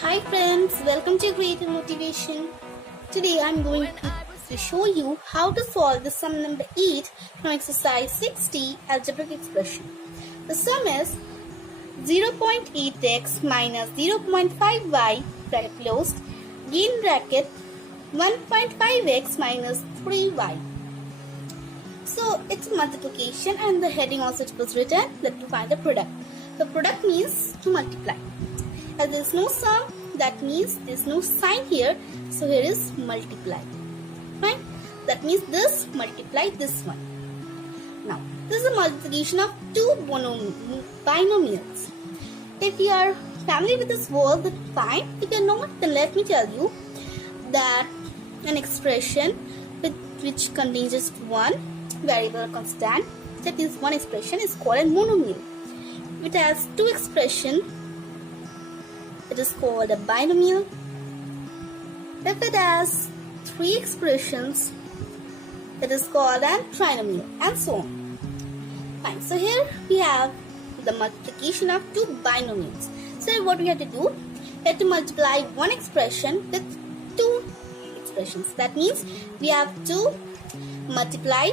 Hi friends, welcome to Creative Motivation. Today I'm going to show you how to solve the sum number 8 from exercise 60 algebraic expression. The sum is 0.8x minus 0.5y bracket closed gain bracket 1.5x minus 3y. So it's multiplication and the heading also was written that to find the product. The product means to multiply. As there is no sum, that means there is no sign here. So here is multiply. Fine. That means this multiply this one. Now this is a multiplication of two binomials. If you are familiar with this word, then fine. If you are not, then let me tell you that an expression which contains just one variable or constant, that is one expression, is called a monomial. If it has two expressions, it is called a binomial. If it has three expressions, it is called a trinomial, and so on. Fine. So here we have the multiplication of two binomials. So what we have to do, we have to multiply one expression with two expressions. That means we have to multiply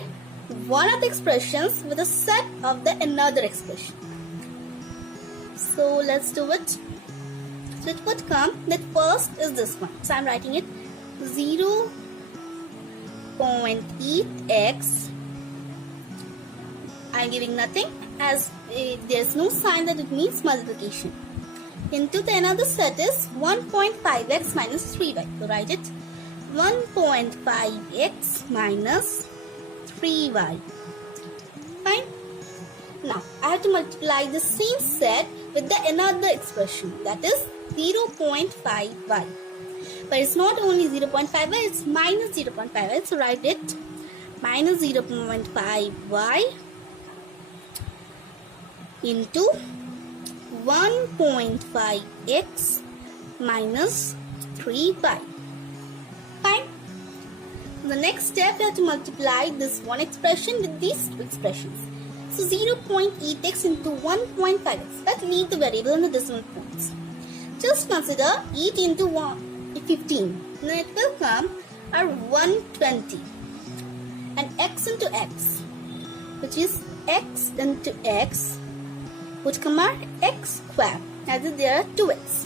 one of the expressions with a set of the another expression. So let's do it. So it would come that first is this one. So I'm writing it 0.8x. I'm giving nothing as there's no sign that it means multiplication. Into the another set is 1.5x minus 3y. So write it 1.5x minus 3y. Fine. Now I have to multiply the same set with the another expression, that is 0.5y. But it's not only 0.5y, it's minus 0.5y. So write it minus 0.5y into 1.5x minus 3y. Fine. The next step, you have to multiply this one expression with these two expressions. So 0.8x into 1.5x. Let's leave the variable in the decimal points. Just consider 8 into 15. Then it will come as 120. And x into x, which is x into x, would come as x square, as if there are 2x.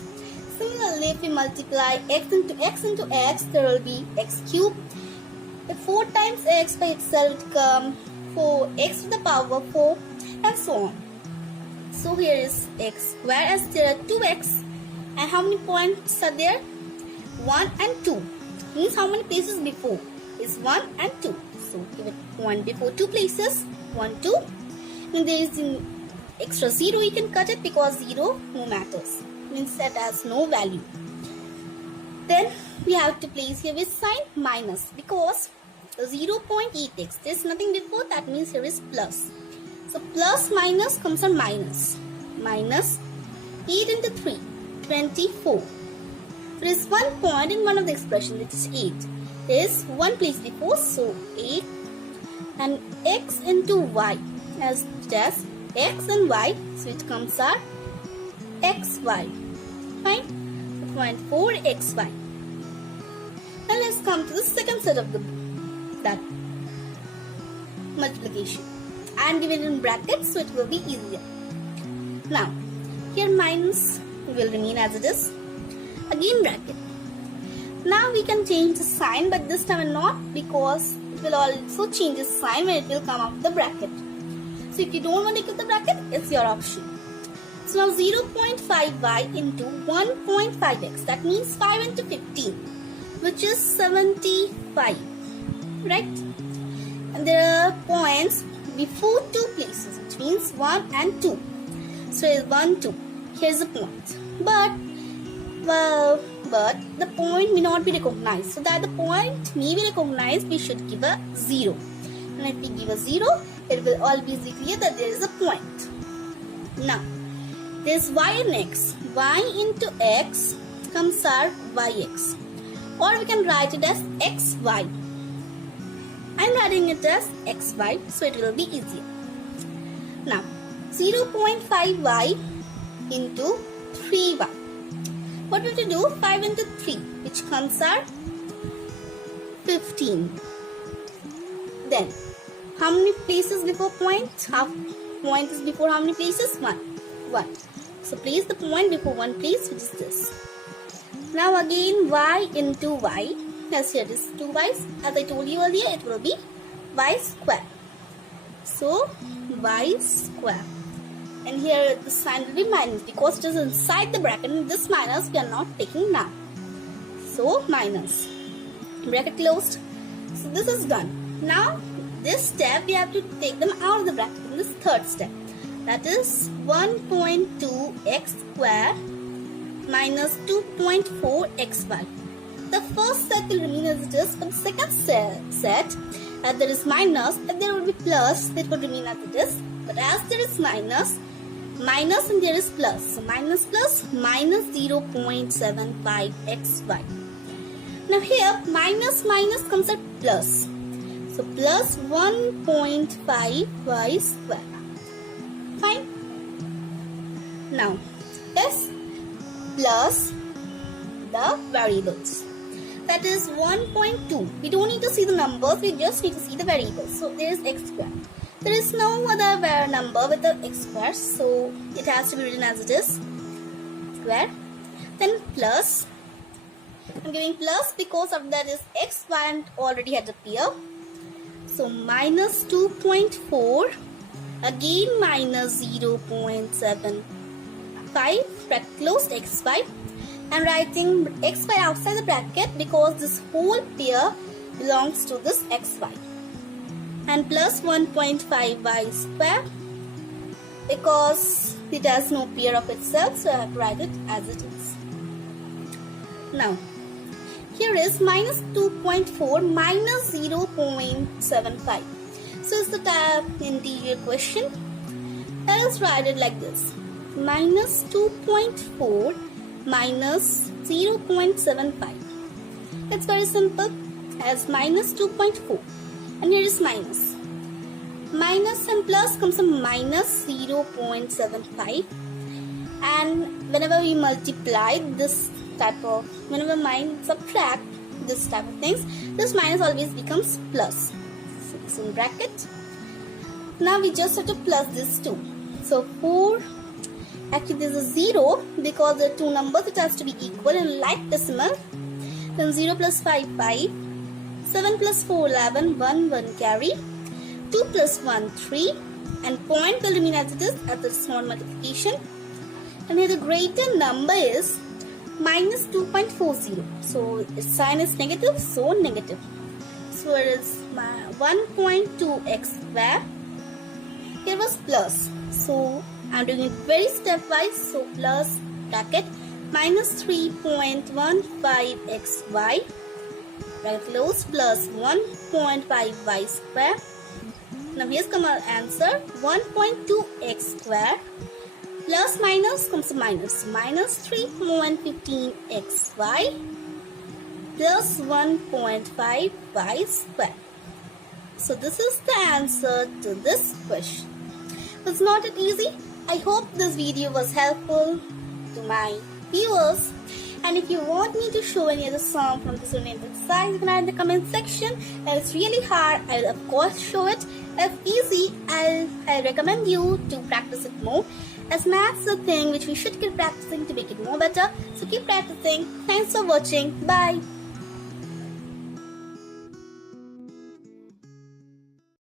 Similarly, if we multiply x into x into x, there will be x cube. If 4 times x by itself would come 4x to the power 4, and so on. So here is x square, as there are 2x. And how many points are there? 1 and 2. Means how many places before? Is 1 and 2. So give it 1 before 2 places. 1, 2. And there is an extra 0. You can cut it because 0 no matters. Means that has no value. Then we have to place here with sign minus, because 0.8x, there is nothing before, that means here is plus. So plus minus comes on minus. Minus 8 into 3, 24. There is one point in one of the expressions, which is 8. There is one place before, so 8. And x into y, as it has x and y, so it comes out xy. Fine. 0.4xy. Now let's come to the second set of that multiplication. I am giving it in brackets, so it will be easier. Now here minus will remain as it is. Again bracket. Now we can change the sign, but this time not, because it will also change the sign when it will come out of the bracket. So if you don't want to keep the bracket, it's your option. So now 0.5y into 1.5x, that means 5 into 15, which is 75. Right? And there are points before 2 places, which means 1 and 2. So it's 1, 2. Here's the point. But the point may not be recognized. So that the point may be recognized, we should give a 0. And if we give a 0, it will always be clear that there is a point. Now, there is y and x. Y into x comes our yx. Or we can write it as xy. I'm writing it as xy, so it will be easier. Now 0.5y into 3y. What will you do? 5 into 3, which comes out 15. Then, how many places before point? Half point is before how many places? 1. 1. So place the point before one place, which is this. Now again y into y. As here it is 2y's. As I told you earlier, it will be y square. So y square. And here the sign will be minus because it is inside the bracket, and this minus we are not taking now. So minus. Bracket closed. So this is done. Now this step we have to take them out of the bracket in this third step. That is 1.2x square minus 2.4xy. The first set will remain as it is. For the second set, as there is minus, and there will be plus, it will remain as it is. But as there is minus and there is plus. So minus plus minus 0.75xy. Now here minus comes at plus. So plus 1.5y square. Fine. Now let's plus the variables. That is 1.2. We don't need to see the numbers, we just need to see the variables. So there is x square. There is no other number with the x square, so it has to be written as it is. Square. Then plus. I'm giving plus because of that is x square already had appeared. So minus 2.4. Again minus 0.75. Bracket closed xy. And writing xy outside the bracket because this whole pair belongs to this xy. And plus 1.5y square because it has no pair of itself, so I have to write it as it is. Now here is minus 2.4 minus 0.75. So it's the interior question. Let us write it like this. Minus 2.4 minus 0.75. It's very simple, as minus 2.4 and here is minus. Minus and plus comes a minus 0.75, and whenever we multiply this type of, whenever subtract this type of things, this minus always becomes plus. So this in bracket. Now we just have to plus this 2. So 4. Actually, this is 0 because there are two numbers, it has to be equal in like decimal. Then 0 plus 5, 5. 7 plus 4, 11. 1, 1 carry. 2 plus 1, 3. And point will remain as it is at the small multiplication. And here the greater number is minus 2.40. So its sign is negative, so negative. So it is 1.2x square. Here was plus. So I'm doing it very stepwise. So plus bracket minus 3.15xy bracket close plus 1.5y square. Now here's come our answer 1.2x square plus minus comes minus 3.15xy plus 1.5y square. So this is the answer to this question. It's not that easy. I hope this video was helpful to my viewers. And if you want me to show any other song from this related exercise, you can write in the comment section. And it's really hard, I'll of course show it. If easy, I'll recommend you to practice it more. As maths is a thing which we should keep practicing to make it more better. So keep practicing. Thanks for watching. Bye.